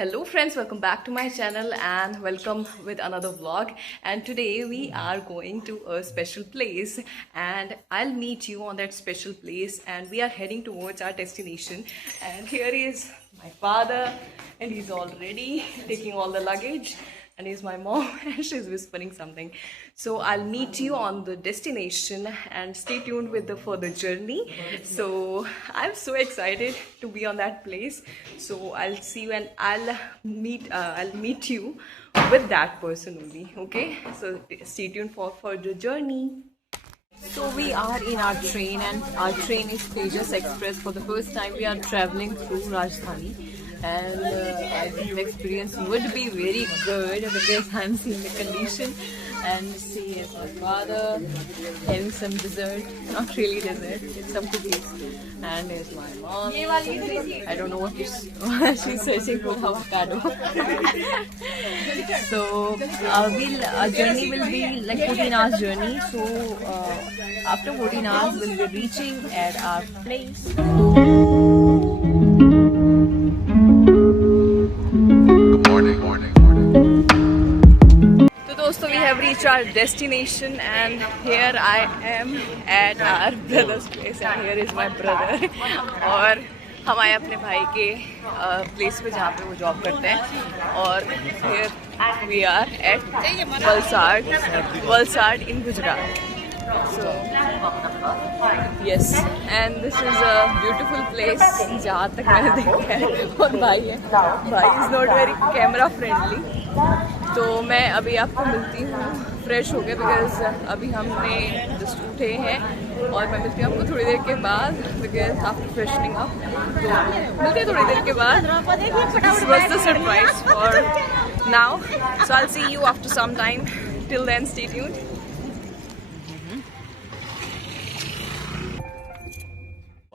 Hello friends, welcome back to my channel and welcome with another vlog. And today we are going to a special place and I'll meet you on that special place, and we are heading towards our destination. And here is my father and he's all ready taking all the luggage, and here's my mom and she's whispering something. So I'll meet you on the destination and stay tuned with the further journey. So I'm so excited to be on that place. So I'll see you and I'll meet you with that person only. Okay, so stay tuned for further journey. So we are in our train and our train is Tejas Express. For the first time we are traveling through Rajdhani, and I think the experience would be very good because I'm seeing the condition. And see, here's my father having some dessert, not really dessert, it's some cookies. And here's my mom. I don't know what she's searching for avocado. So our journey will be like 14 hours journey. So after 14 hours we'll be reaching at our place. So we have reached our destination and here I am at our brother's place, and here is my brother. और हम आए अपने भाई के place पे जहाँ पे वो जॉब करते हैं, और here we are at Valsad in Gujarat. So yes, and this is a beautiful place जहाँ तक मैंने देखा है. और भाई है, भाई is not very camera friendly. तो मैं अभी आपको मिलती हूँ फ्रेश हो गए, बिकॉज अभी हमने जस्ट उठे हैं, और मैं मिलती हूँ आपको थोड़ी देर के बाद बिकॉज आफ्टर फ्रेशनिंग अप. तो मिलते हैं थोड़ी देर के बाद. This was the surprise for now, so I will see you after some time. Till then stay tuned.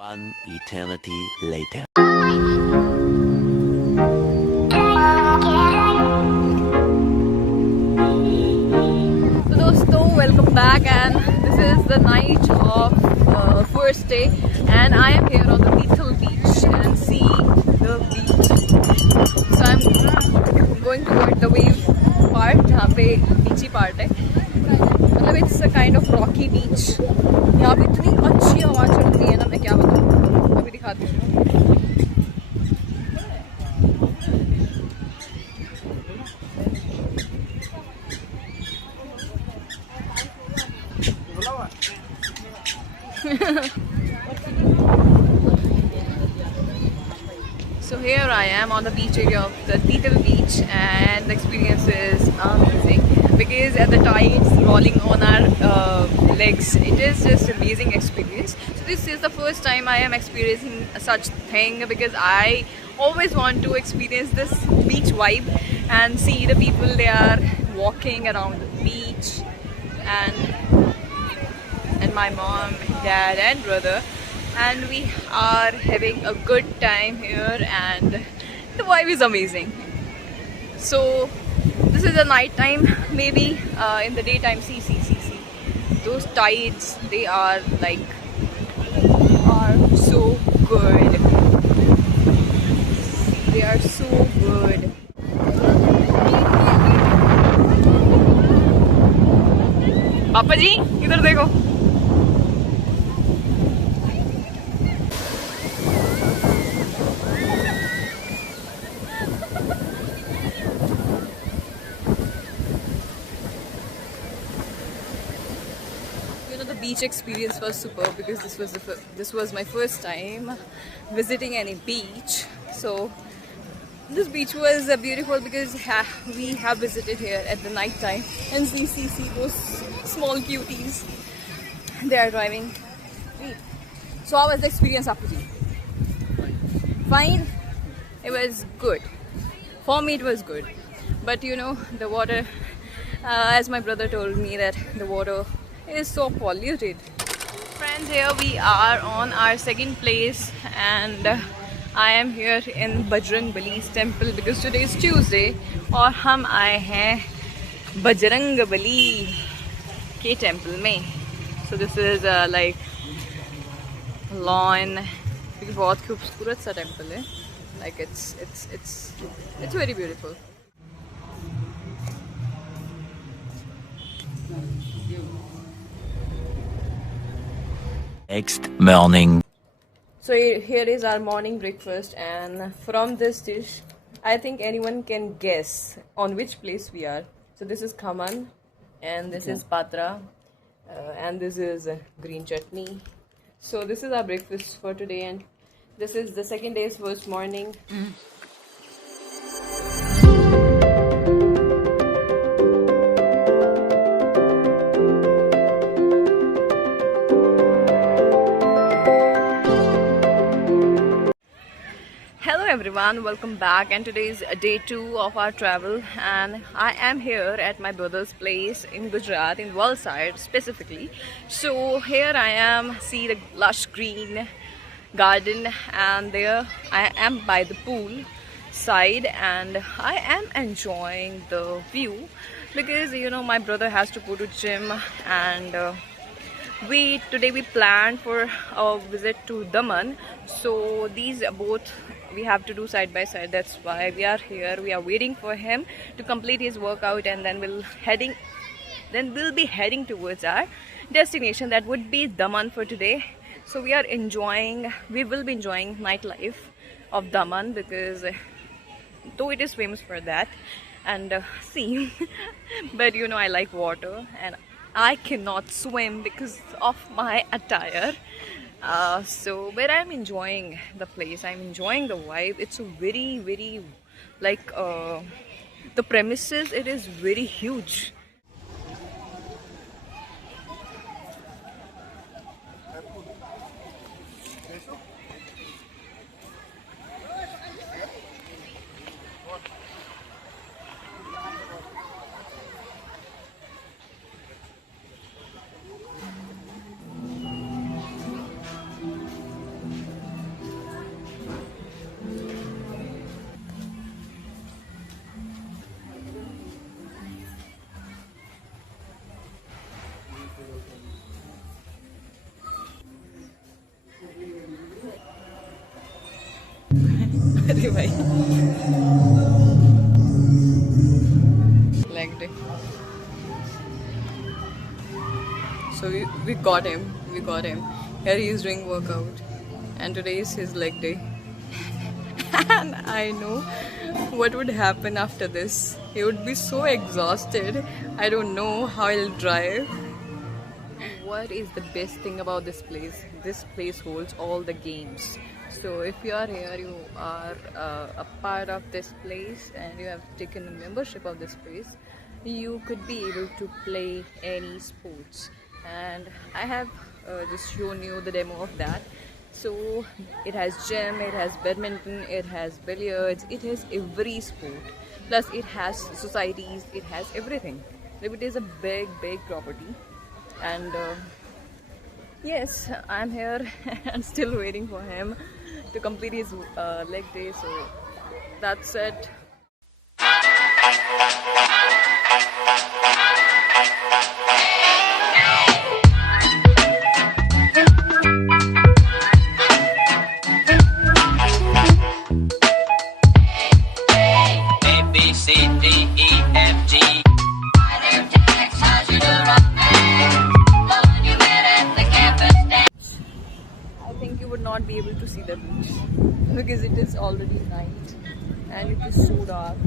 One eternity later. Welcome back, and this is the night of first day, and I am here on the Bethel beach and see the beach. So I'm going toward the wave part, जहाँ पे beachy part है. मतलब it's a kind of rocky beach. यहाँ पे इतनी अच्छी हवा चल रही है ना, मैं क्या बताऊँ, अभी दिखाती हूँ. So here I am on the beach area of the Bethel beach, and the experience is amazing because at the tides rolling on our legs, it is just amazing experience. So this is the first time I am experiencing such thing, because I always want to experience this beach vibe and see the people they are walking around the beach, and my mom, dad and brother, and we are having a good time here, and the vibe is amazing. So this is the night time. Maybe in the daytime, see those tides, they are so good. They are so good. पापा जी इधर देखो. Beach experience was superb because this was my first time visiting any beach. So this beach was beautiful because we have visited here at the night time, and see those small cuties, they are driving. So how was the experience, Apuji? Fine. It was good. For me it was good, but you know, the water, as my brother told me, that the water is so polluted. Friends, here we are on our second place, and I am here in Bajrangbali's temple because today is Tuesday, और हम आए हैं बजरंगबली के temple में. So this is like lawn, बहुत खूबसूरत सा temple है. Like it's very beautiful. Next morning. So here is our morning breakfast, and from this dish, I think anyone can guess on which place we are. So this is khaman, and this is patra, and this is green chutney. So this is our breakfast for today, and this is the second day's first morning. Hello everyone, welcome back, and today is day 2 of our travel, and I am here at my brother's place in Gujarat, in Valsad specifically. So here I am, see the lush green garden, and there I am by the pool side, and I am enjoying the view because you know my brother has to go to gym, and today we planned for a visit to Daman. So these both we have to do side by side. That's why we are here. We are waiting for him to complete his workout, and then we'll be heading towards our destination. That would be Daman for today. So we will be enjoying nightlife of Daman because though it is famous for that, and see, but you know I like water and I cannot swim because of my attire. But I'm enjoying the place. I'm enjoying the vibe. It's a very, very like the premises. It is very huge. अरे भाई leg day. So we got him. Here he is doing workout, and today is his leg day. And I know what would happen after this. He would be so exhausted. I don't know how he'll drive. What is the best thing about this place? This place holds all the games. So if you are here, you are a part of this place and you have taken a membership of this place, you could be able to play any sports. And I have just shown you the demo of that. So it has gym, it has badminton, it has billiards, it has every sport. Plus it has societies, it has everything. It is a big property. And yes, I'm here and still waiting for him to complete his leg day. So that's it. Not be able to see the beach because it is already night and it is so dark,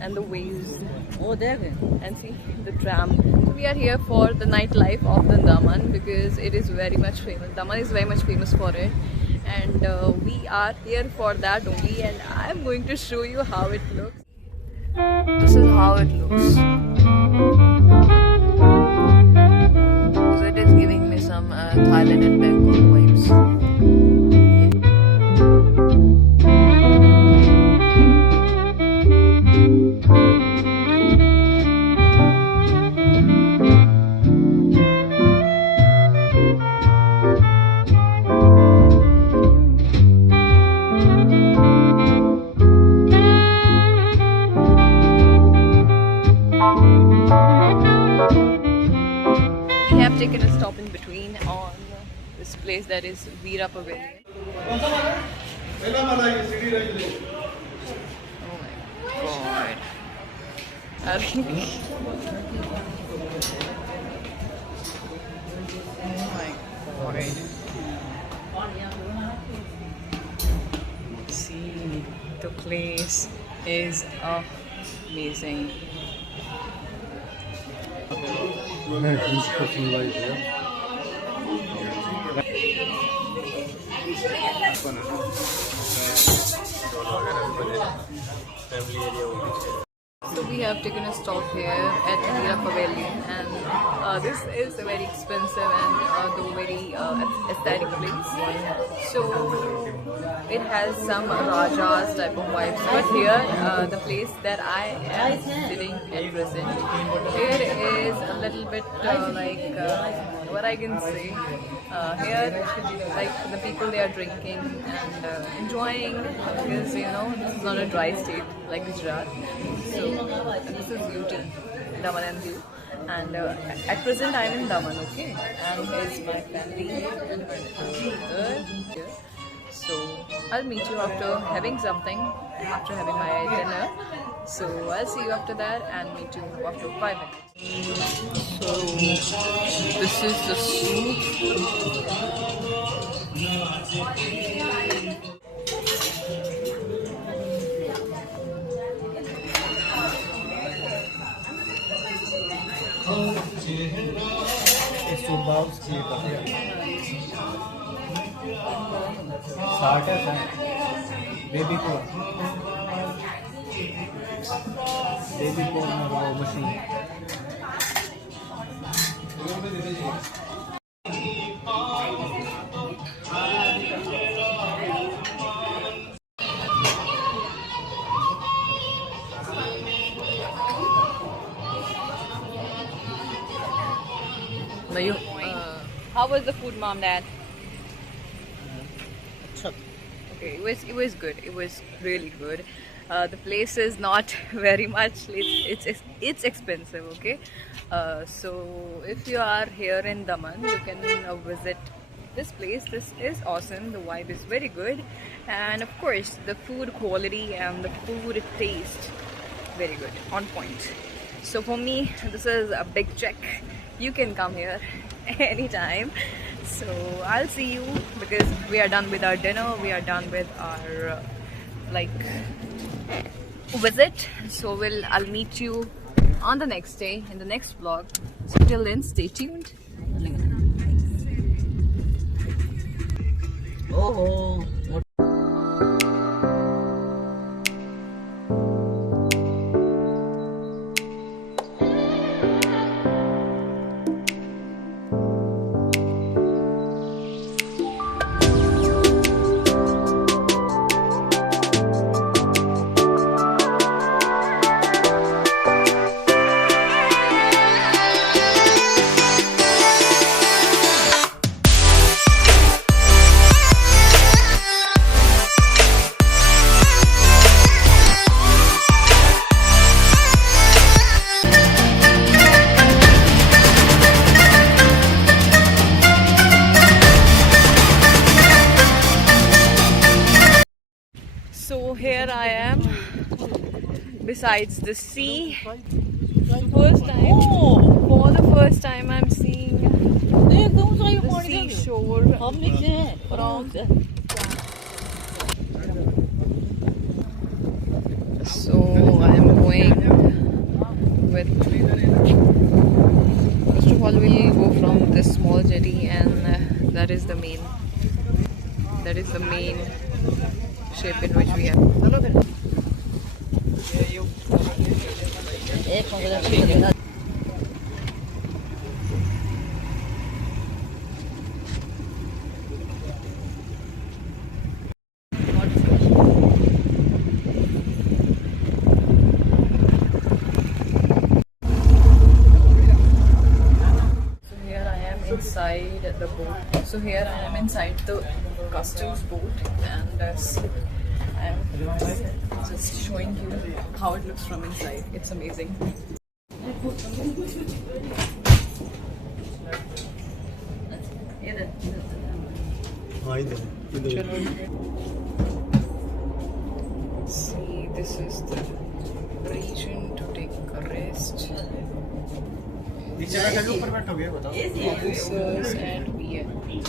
and the waves and see the tram. So we are here for the nightlife of the Daman because it is very much famous. Daman is very much famous for it, and we are here for that only, and I am going to show you how it looks. This is how it looks. So it is giving me some Thailand and Bangkok vibes. We have taken a stop in between on this place that is Veera Pavilion. Oh my god. Oh my god. See, the place is amazing. He's cooking right here. So we have taken a stop here at Indira Pavilion, and this is a very expensive and though very aesthetic place. So it has some Rajas type of vibes. But here, the place that I am sitting at present, here is a little bit what I can say. Here, like the people, they are drinking and enjoying, because you know this is not a dry state like Gujarat. So this is UT, Daman and Diu, and at present I am in Daman, okay, and here's my family. Good. So I'll meet you after having something, after having my dinner. So I'll see you after that and meet you after 5 minutes. So this is the soup. It's so bows starters and baby corn. Baby corn raw machine. How was the food, Mom, Dad? Okay, it was good. It was really good. The place is not very much. It's expensive. Okay, so if you are here in Daman, you can visit this place. This is awesome. The vibe is very good, and of course, the food quality and the food taste very good, on point. So for me, this is a big check. You can come here anytime. So I'll see you, because we are done with our dinner, we are done with our visit. So I'll meet you on the next day in the next vlog. So till then, stay tuned. Oh. So here I am besides the sea. First time, for the first time, I'm seeing the seashore from. So I am going with. First of all, we'll go from this small jetty, and that is the main. That is the main shape in which we are. Inside the boat. So here I am inside the customs boat, and I'm just showing you how it looks from inside. It's amazing. So See, this is the region to take a rest. Officers and VIP.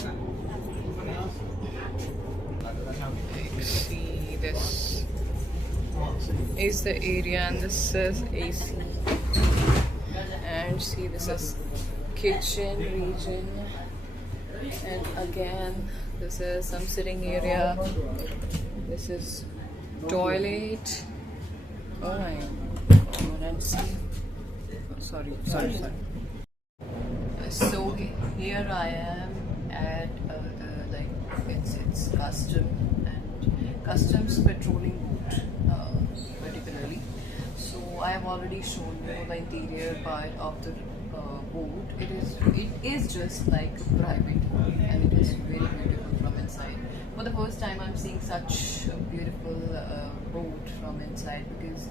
See, this is the area and this is AC. And see, this is kitchen region. And again, this is some sitting area. This is toilet. Oh my god, and see. Oh, sorry. So here I am at the it's customs patrolling boat, particularly. So I have already shown you the interior part of the boat. It is just like a private boat, and it is very beautiful from inside. For the first time, I'm seeing such a beautiful boat from inside, because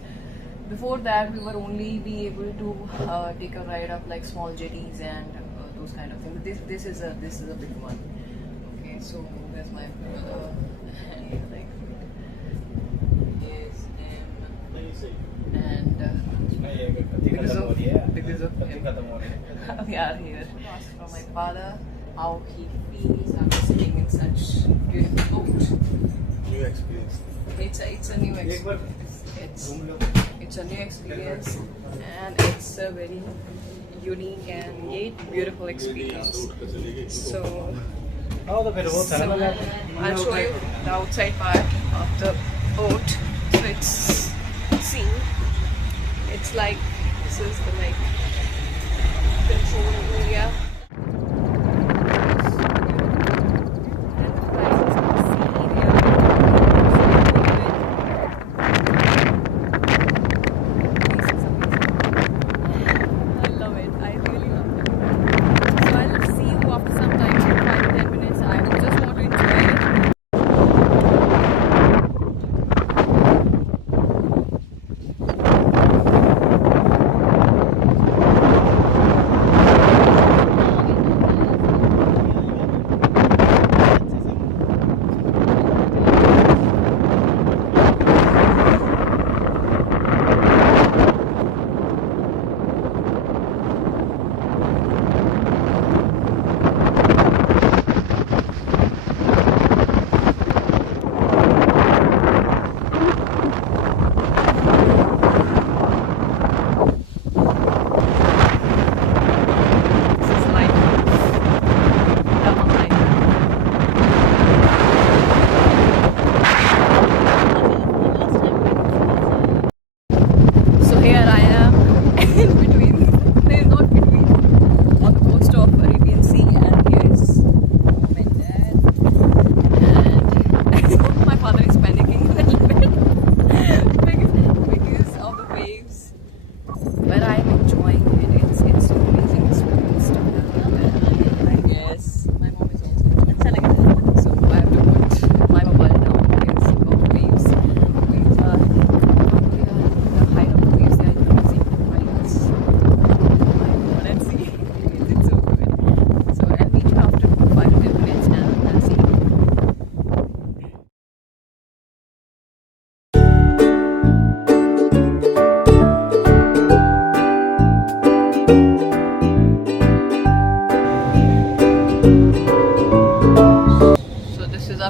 before that we were only be able to take a ride of like small jetties and those kind of things. This is a big one. Okay, so there's my brother and like yes, and because of him we are here. Asked from my father how he feels after sitting in such beautiful boat. New experience. It's a new experience. It's a new experience, and it's a very unique and yet beautiful experience. So I'll show you the outside part of the boat. So it's like this is the like control area.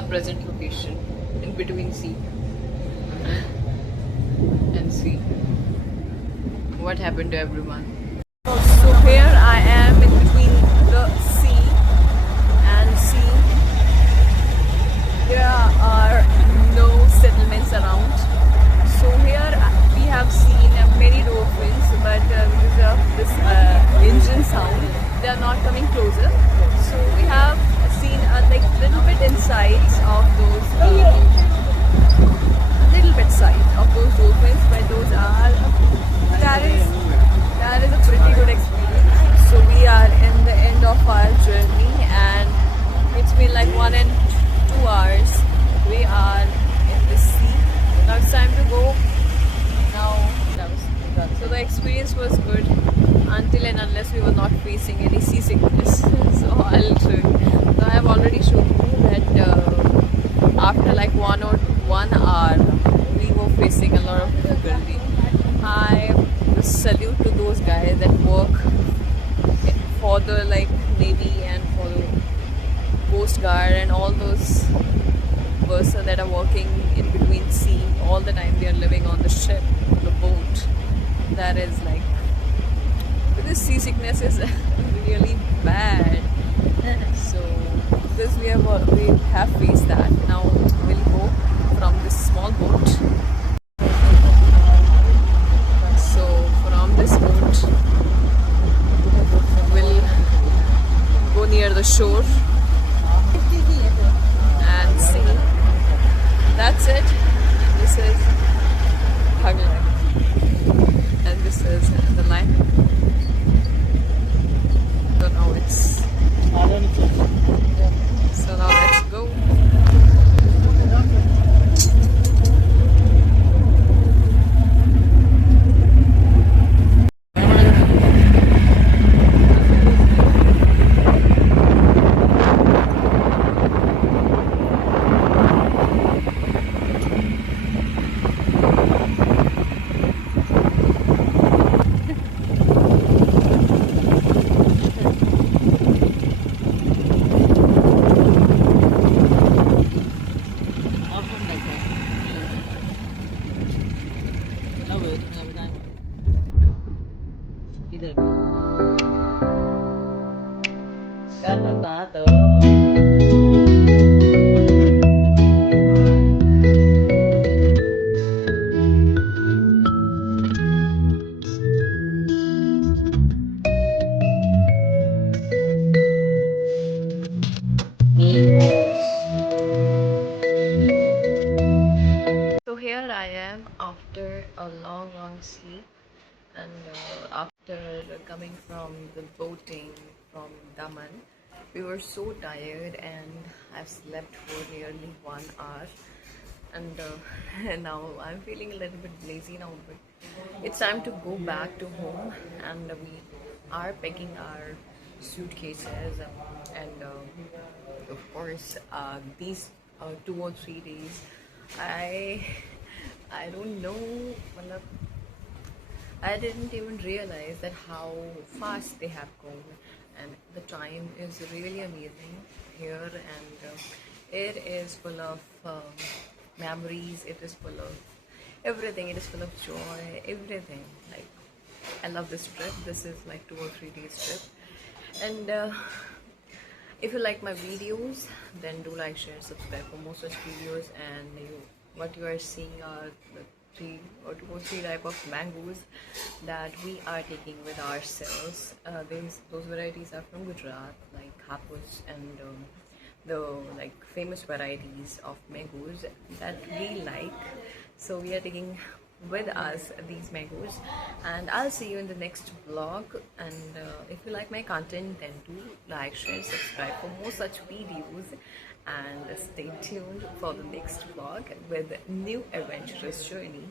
Present location in between sea and sea. What happened to everyone? So here I am in between the sea and sea. There are no settlements around. So here we have seen many dolphins, but because of this engine sound, they are not coming closer. So we have seen like little bit insides of those little bit sides of those dolphins, but those are that is a pretty good experience. So we are in the end of our journey, and it's been like 1 and 2 hours. We are in the sea. Now it's time to go. Now that was done. So the experience was good until and unless we were not facing any seasickness. So I'll show you. So I have already shown you that like 1 hour we were facing a lot of difficulty. I just salute to those guys that work for the like Navy and for the Coast Guard and all those persons that are working in between sea all the time. They are living on the ship, the boat. That is like, because seasickness is really bad. So because we have faced that, now we'll go from this small boat. So from this boat we'll go near the shore and see. That's it. This is Hagla and this is the line. So now it's so now let's go. So here I am after a long sleep, and after coming from the boating from Daman, we were so tired, and I've slept for nearly 1 hour, and now I'm feeling a little bit lazy now. But it's time to go back to home, and we are packing our suitcases, and of course these 2 or 3 days I I don't know. matlab, I didn't even realize that how fast they have gone, and the time is really amazing here, and it is full of memories. It is full of everything. It is full of joy. Everything. Like, I love this trip. This is like 2 or 3 days trip, and if you like my videos, then do like, share, subscribe for more such videos. And what you are seeing are the 2 or 3 type of mangoes that we are taking with ourselves. Those varieties are from Gujarat, like Hapus, and the like famous varieties of mangoes that we like. So we are taking with us these mangoes, and I'll see you in the next vlog. And if you like my content, then do like, share, subscribe for more such videos, and stay tuned for the next vlog with new adventurous journey.